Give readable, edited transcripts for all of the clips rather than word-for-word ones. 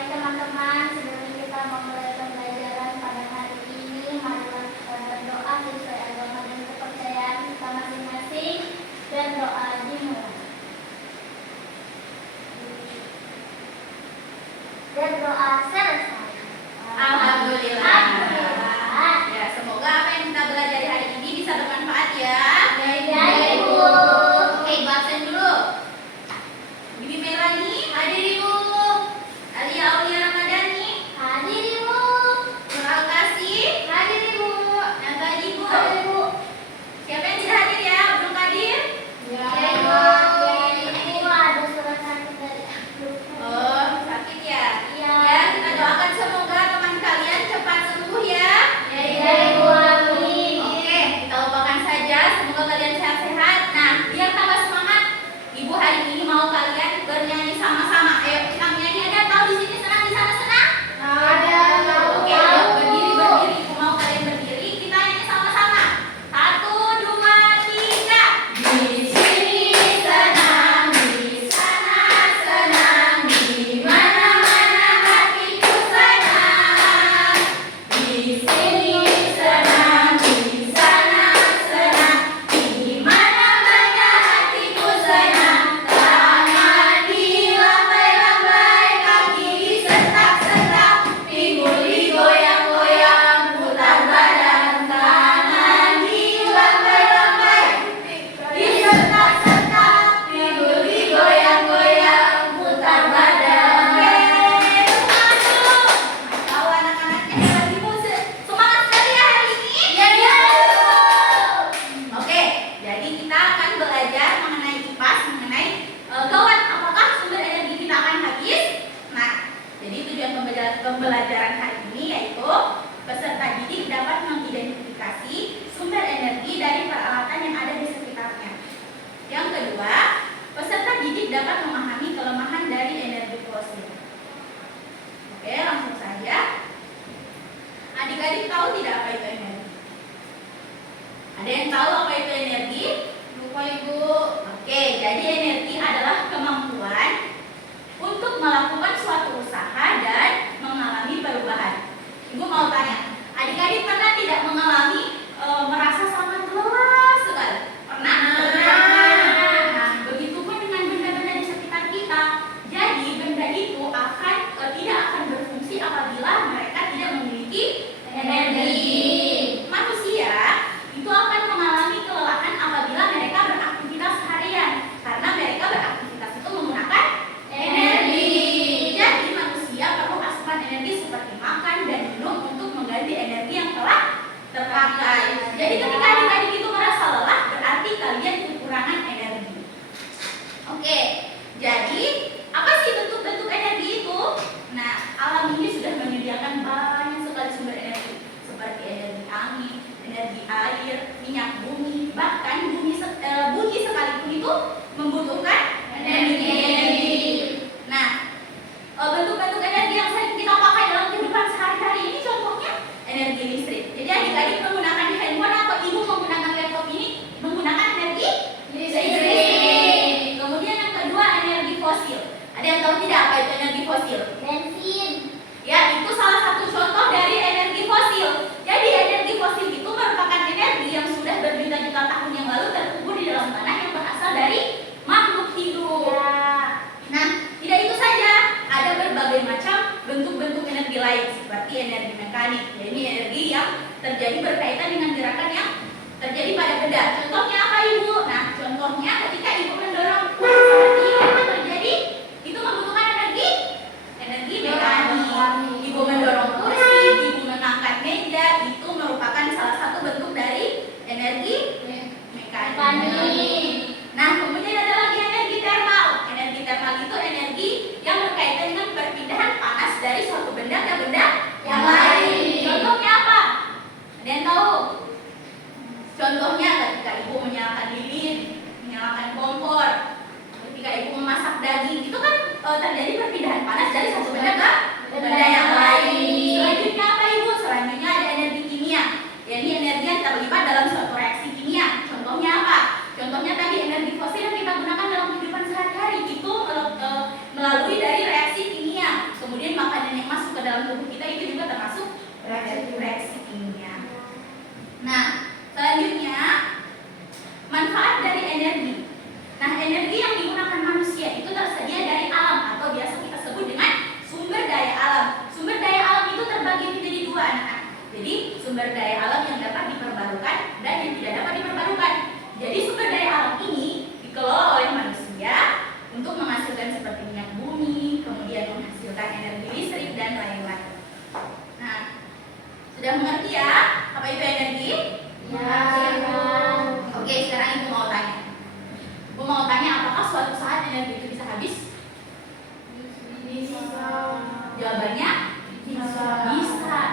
Baik teman-teman, sebelum kita memulai pembelajaran pada hari ini, marilah kita berdoa sesuai agama dan kepercayaan kita masing-masing, dan doa dimulai. Dan doa selesai. Alhamdulillah. Ya, semoga apa yang kita belajar hari ini bisa bermanfaat ya. Ya, Ibu. Oke, Ibu absen dulu. Bibi Melani, hadir Ibu. Alia Aulia Ramadhani, Hadir Ibu. Nur Al-Kasih, Hadir Ibu. Naga Ibu. Hadir Ibu. Siapa yang tidak hadir ya? Belum hadir? Ya, Ibu. Ada surat sakit dari aku. Oh, sakit ya? Iya. Ya, kita doakan semoga teman kalian cepat sembuh ya. Ya, Ibu. Amin. Oke, kita lupakan saja. Semoga kalian sehat-sehat. Nah, biar tambah semangat, Ibu hari ini mau kalian bernyanyi sama-sama. Ayo kita menyanyi. Ada tahu di sini senang, di sana senang? Ada. Oke, ayo berdiri. Ibu mau kalian berdiri. Kita nyanyi sama-sama. 1, 2, 3. Di sini senang, di sana senang, di mana-mana hatiku senang. Di sini senang, di sana senang, di mana-mana hatiku senang. Tangan dilambai-lambai, kaki disetak-setak, pinggul digoyang-goyang, putar badan. Tangan dilambai-lambai, disetak-setak, pinggul digoyang-goyang, putar badan. Tahu anak-anaknya hebat Ibu, semangat sekali ya hari ini. Iya. Oke, jadi kita akan belajar mengenai kipas, mengenai gawat. Apakah sumber energi kita akan habis? Nah, jadi tujuan pembelajaran hari ini yaitu peserta didik dapat mengidentifikasi sumber energi dari peralatan yang ada di sekitarnya. Yang kedua, peserta didik dapat memahami kelemahan dari energi fosil. Oke, langsung saja. Adik-adik tahu tidak apa itu energi? Ada yang tahu apa itu energi? Lupa Ibu. Oke, jadi energi adalah kemampuan untuk melakukan suatu usaha dan mengalami perubahan. Ibu mau tanya, adik-adik pernah tidak mengalami merasa sangat lelah sekali? Pernah? Nah, begitupun dengan benda-benda di sekitar kita. Jadi benda itu tidak akan berfungsi apabila mereka tidak memiliki energi. Manusia itu akan mengalami kelelahan apabila mereka beraktivitas harian, karena mereka beraktivitas itu menggunakan energi. Jadi manusia perlu asupan energi seperti makan dan minum untuk mengganti energi yang telah terpakai. Jadi ketika adik-adik itu merasa lelah, berarti kalian kekurangan energi. Oke, jadi apa sih bentuk-bentuk energi itu? Nah, alam ini sudah menyediakan banyak sekali sumber energi, seperti energi angin, energi air, minyak bumi, bahkan bumi sekalipun itu membutuhkan energi. Nah, bentuk-bentuk energi yang sering kita pakai dalam kehidupan sehari-hari ini contohnya energi listrik. Jadi adik-adik menggunakan handphone atau ibu menggunakan laptop ini menggunakan energi listrik. Kemudian yang kedua, energi fosil. Ada yang tahu tidak apa itu energi fosil? Bensin. Ya, itu salah satu contoh dari energi fosil. Jadi energi fosil itu merupakan energi yang sudah berjuta-juta tahun yang lalu terkubur di dalam tanah yang berasal dari makhluk hidup. Nah, tidak itu saja, ada berbagai macam bentuk-bentuk energi lain seperti energi mekanik. Jadi energi yang terjadi berkaitan dengan gerakan yang terjadi pada benda. Contohnya apa Ibu? Nah, contohnya ketika Ibu mendorong kursi seperti ini apa terjadi? Itu membutuhkan energi mekanik. Ibu mendorong kursi, Ibu mengangkat meja, itu merupakan salah satu bentuk dari energi mekanik. Nah, kemudian ada lagi energi termal. Energi termal itu energi yang berkaitan dengan perpindahan panas dari suatu benda ke benda yang lain. Contohnya apa? Ada yang tahu? Contohnya ketika Ibu menyalakan lilin, menyalakan kompor. Ketika Sudah mengerti ya apa itu energi? Oke, sekarang Ibu mau tanya. Ibu mau tanya apakah suatu saat energi itu bisa habis? Jawabannya bisa.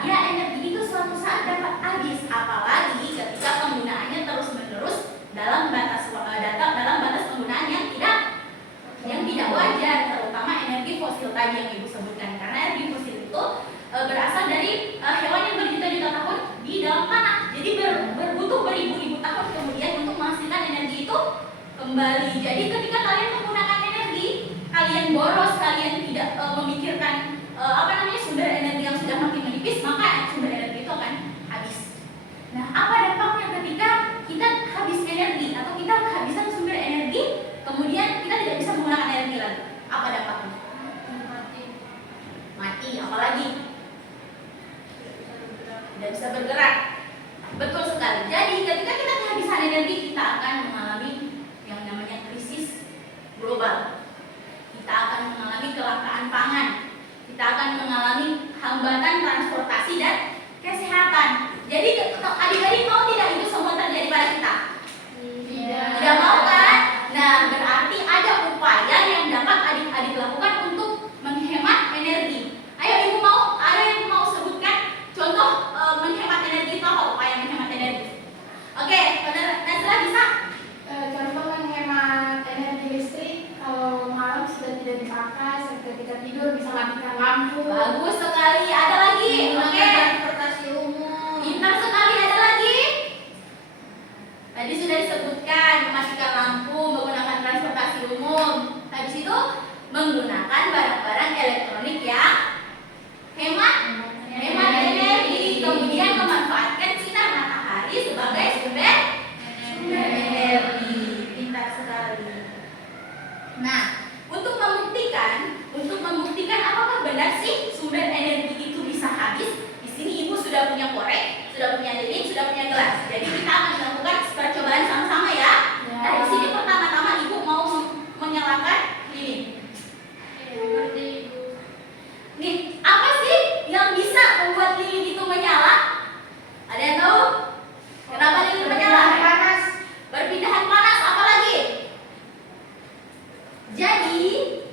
Ya, energi itu suatu saat dapat habis, apalagi ketika penggunaannya terus-menerus dalam batas penggunaan yang tidak wajar, terutama energi fosil tadi yang Ibu sebutkan. Karena energi fosil itu berasal dari hewan yang berjuta-juta tahun di dalam tanah. Jadi berbutuh beribu-ribu tahun kemudian untuk menghasilkan energi itu kembali. Jadi ketika kalian menggunakan energi, kalian boros, kalian tidak memikirkan sumber energi yang sudah makin menipis, maka sumber energi itu akan habis. Nah, apa dampaknya ketika kita habis energi atau kita kehabisan sumber energi, kemudian kita tidak bisa menggunakan energi lagi? Apa dampaknya? Mati, apalagi tidak bisa bergerak. Betul sekali. Jadi ketika kita kehabisan energi, kita akan mengalami yang namanya krisis global. Kita akan mengalami kelangkaan pangan. Kita akan mengalami hambatan transportasi dan kesehatan. Jadi adik-adik mau tidak itu semua terjadi pada kita? Tidak mau kan? Nah, berarti ada upaya yang dapat adik-adik lakukan untuk menghemat energi. Ayo Ibu ada yang mau sebutkan contoh menghemat energi itu apa? Upaya menghemat energi. Oke, Nazla bisa? Contoh menghemat energi listrik, kalau malam sudah tidak dipakai, ketika tidur bisa matikan lampu. Bagus sekali. Ada lagi? Oke. Transportasi umum. Pintar sekali. Ada lagi? Tadi sudah disebutkan mematikan lampu, menggunakan transportasi umum. Habis itu menggunakan barang-barang elektronik yang hemat energi. Kemudian memanfaatkan sinar matahari sebagai sumber energi. Pintar sekali. Nah, untuk membuktikan apakah benar sih sumber energi itu bisa habis, di sini Ibu sudah punya korek, sudah punya lilin, sudah punya gelas. Jadi kita akan melakukan percobaan sama-sama ya. Nah, di sini pertama-tama Ibu mau menyalakan lilin. Nih, apa sih yang bisa membuat lilin itu menyala? Ada yang tahu? Kenapa lilin menyala? Panas. Perpindahan panas, apa lagi? Jadi,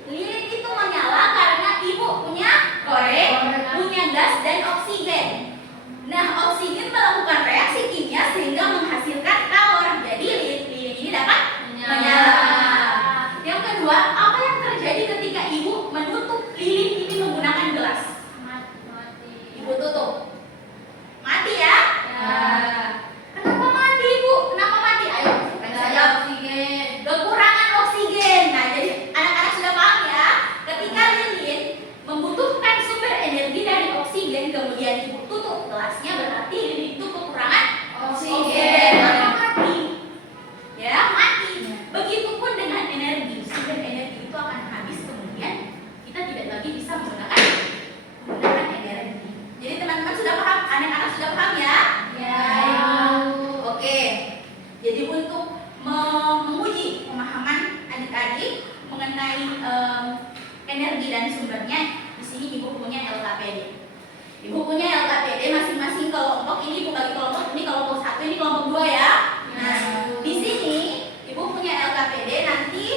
lilin itu menyala karena Ibu punya korek, punya gas dan oksigen. Nah, oksigen melakukan reaksi kimia sehingga menghasilkan kalor. Jadi, lilin ini dapat menyala. Yang kedua, apa yang terjadi ketika Ibu menutup lilin ini menggunakan gelas? Ibu tutup. Mati ya? Kenapa mati Ibu? Kenapa mati? Ayo, kekurangan oksigen. Nah, jadi anak-anak sudah paham ya. Ketika lilin membutuhkan sumber energi dari oksigen, kemudian Ibu tutup gelasnya, berarti lilin itu kekurangan oksigen. Maka mati. Ya, mati. Begitupun dengan energi. Sumber energi itu akan habis, kemudian kita tidak lagi bisa menggunakan energi. Jadi teman-teman sudah paham? Anak-anak sudah paham ya? Oke. Jadi untuk menguji pemahaman adik-adik mengenai energi dan sumbernya, di sini Ibu punya LKPD. Ibu punya LKPD masing-masing kelompok. Ini Ibu bagi kelompok, ini kelompok 1, ini kelompok 2 ya. Nah, di sini Ibu punya LKPD. Nanti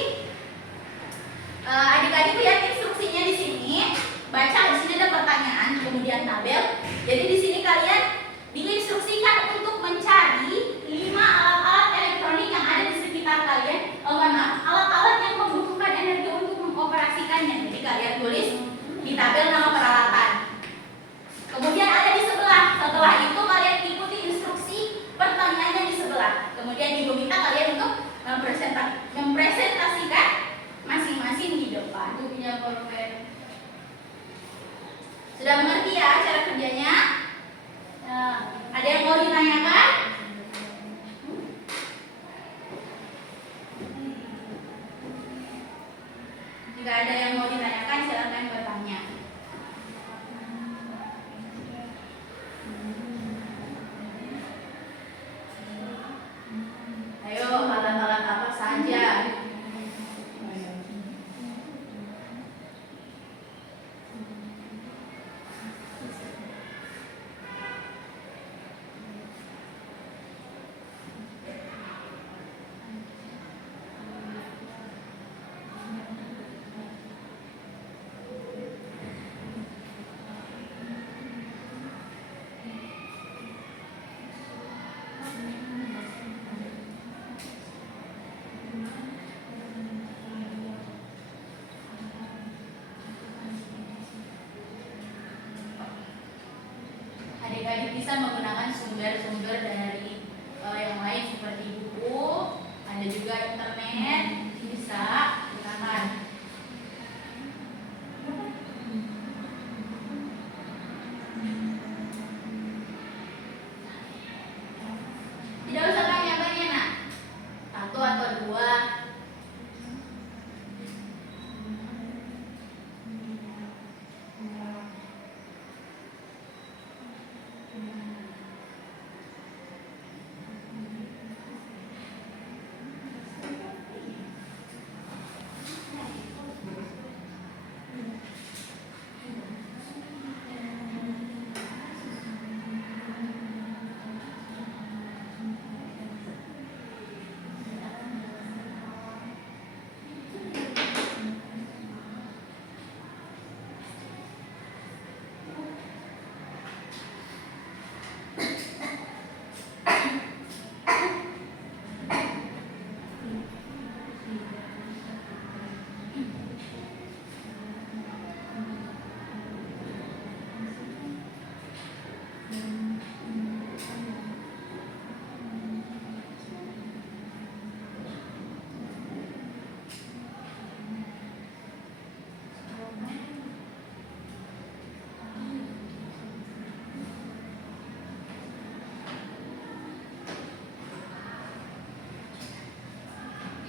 adik-adik lihat instruksinya di sini. Baca, di sini ada pertanyaan, kemudian tabel. Jadi di sini kalian diinstruksikan untuk mencari 5 alat-alat elektronik yang ada di sekitar kalian. Alat-alat yang membutuhkan energi untuk mengoperasikannya. Jadi kalian tulis di tabel nama peralatan. Kemudian ada di sebelah. Setelah itu kalian ikuti instruksi pertanyaannya di sebelah. Kemudian Ibu minta kalian untuk mempresentasikan masing-masing di depan. Sudah mengerti ya cara kerjanya? Ada yang mau ditanyakan? Jika ada yang mau ditanyakan, silakan bertanya. Ayo, alat-alat apa saja? dipisah menggunakan sumber-sumber dari yang lain seperti buku, ada juga internet, bisa gunakan. Tidak usah banyak-banyak nak, satu atau dua.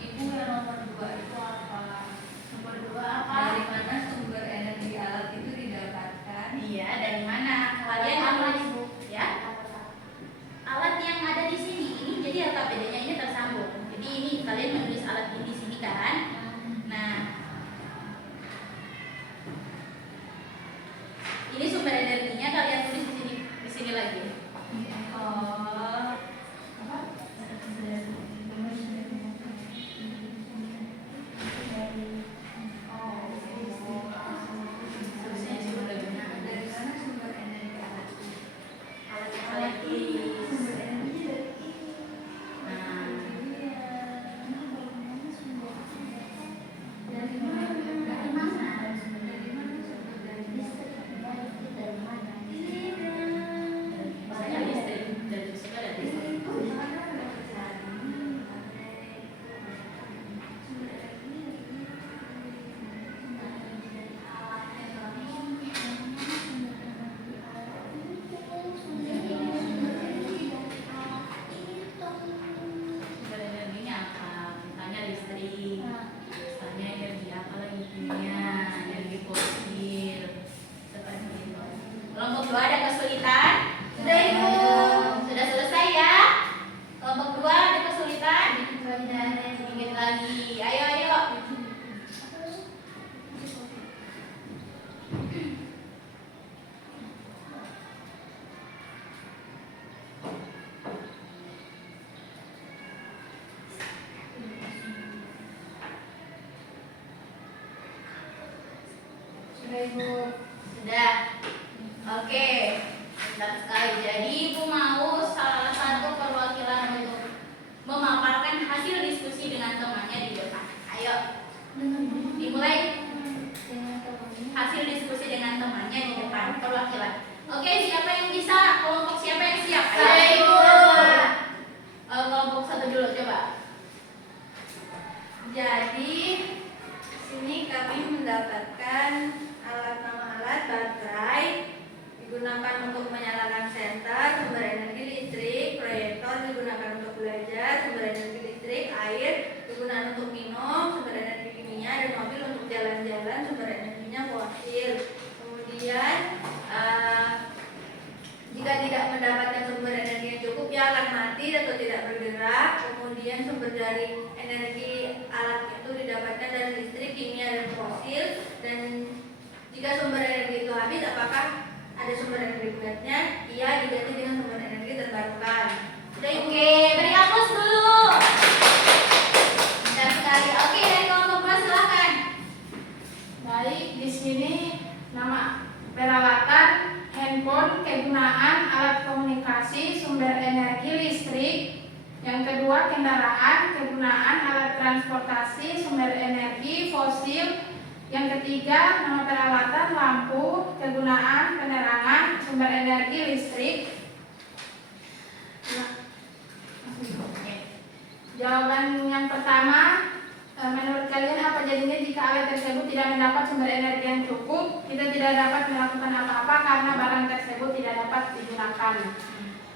Ibu yang nomor 2 itu apa? Nomor 2 apa? Dari mana sumber energi alat itu didapatkan? Iya, dari mana? Kalian menulis ya? Alat yang ada di sini ini jadi apa bedanya? Ini tersambung. Jadi ini kalian menulis alat ini di sini kan? Nah, ini sumber energinya kalian tulis di sini lagi. Oh, Harusnya sih udah guna. dari mana sumber energi alat itu? Alat yang kalian tulis. Nah, Dari mana? Dari mana? Dari mana sumber dari listrik? Dari mana? misalnya listrik dari siapa ada listrik. Sumber energinya apa? Misalnya listrik. Misalnya energi apa lagi kimia, energi fosil, seperti itu. Kelompok 2 ada kesulitan? Sudah ibu? Sudah selesai ya? Kelompok 2 ada kesulitan? Sedikit lagi. Ayo, ayo. Sudah Ibu. Sudah. Oke. Benar sekali. Jadi ibu mau salah satu perwakilan untuk memaparkan hasil diskusi dengan temannya di depan. Ayo. Dimulai. Hasil diskusi dengan temannya di depan perwakilan. Oke, siapa yang bisa? Kelompok siapa yang siap? Ayo. Saya, Ibu. Kelompok 1 dulu coba. Jadi sini kami mendapatkan nama alat baterai digunakan untuk menyalakan senter, sumber energi listrik, proyektor digunakan untuk belajar, sumber energi listrik, air digunakan untuk minum, sumber energi kimia, dan mobil untuk jalan-jalan, sumber energinya fosil. Kemudian jika tidak mendapatkan sumber energi yang cukup, ia akan mati atau tidak bergerak. Kemudian sumber dari energi alat itu didapatkan dari listrik, kimia, dan fosil. Dan jika sumber energi itu habis, apakah ada sumber energi berikutnya? Ia diganti dengan sumber energi terbarukan. Sudah Ibu? Oke, beri aplaus dulu. Benar sekali. Oke, dari kelompok 2 silakan. Baik, di sini nama peralatan, handphone, kegunaan, alat komunikasi, sumber energi listrik. Yang kedua, kendaraan, kegunaan, alat transportasi, sumber energi fosil. Yang ketiga, nama peralatan, lampu, kegunaan, penerangan, sumber energi listrik. Jawaban yang pertama, menurut kalian apa jadinya jika alat tersebut tidak mendapat sumber energi yang cukup? Kita tidak dapat melakukan apa-apa karena barang tersebut tidak dapat digunakan.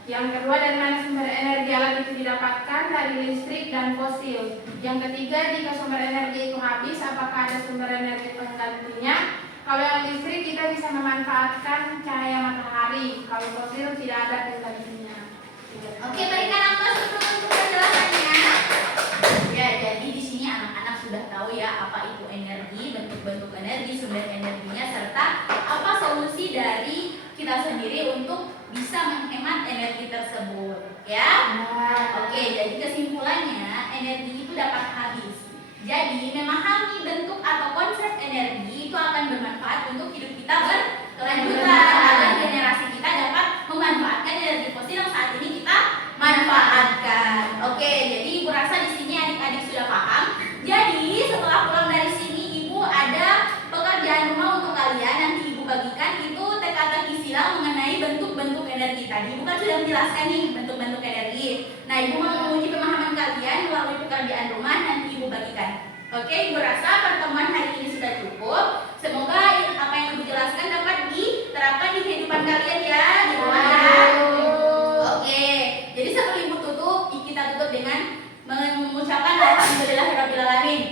Yang kedua, dari mana sumber energi alat itu didapatkan? Dari listrik dan fosil. Yang ketiga, jika sumber energi itu habis, apakah ada sumber energi penggantinya? Kalau yang listrik kita bisa memanfaatkan cahaya matahari. Kalau fosil tidak ada penggantinya. Oke, berikan aplaus untuk penjelasannya. Ya, jadi di sini anak-anak sudah tahu ya apa itu energi, bentuk-bentuk energi, sumber energinya, serta apa solusi dari kita sendiri untuk bisa menghemat energi tersebut. Ya. Oke, jadi kesimpulannya energi itu dapat habis. Jadi memahami bentuk atau konsep energi itu akan bermanfaat untuk hidup kita berkelanjutan agar generasi kita dapat memanfaatkan energi fosil yang saat ini kita manfaatkan. Oke, jadi Ibu rasa di sini adik-adik sudah paham. Jadi setelah pulang dari sini Ibu ada pekerjaan rumah untuk kalian, nanti Ibu bagikan itu teka-teki silang mengenai bentuk-bentuk energi tadi. Ibu kan sudah menjelaskan nih bentuk-bentuk energi. Nah, Ibu mau menguji pemahaman kalian melalui pekerjaan rumah, nanti Ibu bagikan. Oke, Ibu rasa pertemuan hari ini sudah cukup. Semoga apa yang Ibu jelaskan dapat diterapkan di kehidupan kalian ya di rumah ya. Oke, jadi sebelum Ibu tutup, kita tutup dengan mengucapkan alhamdulillahirabbil alamin.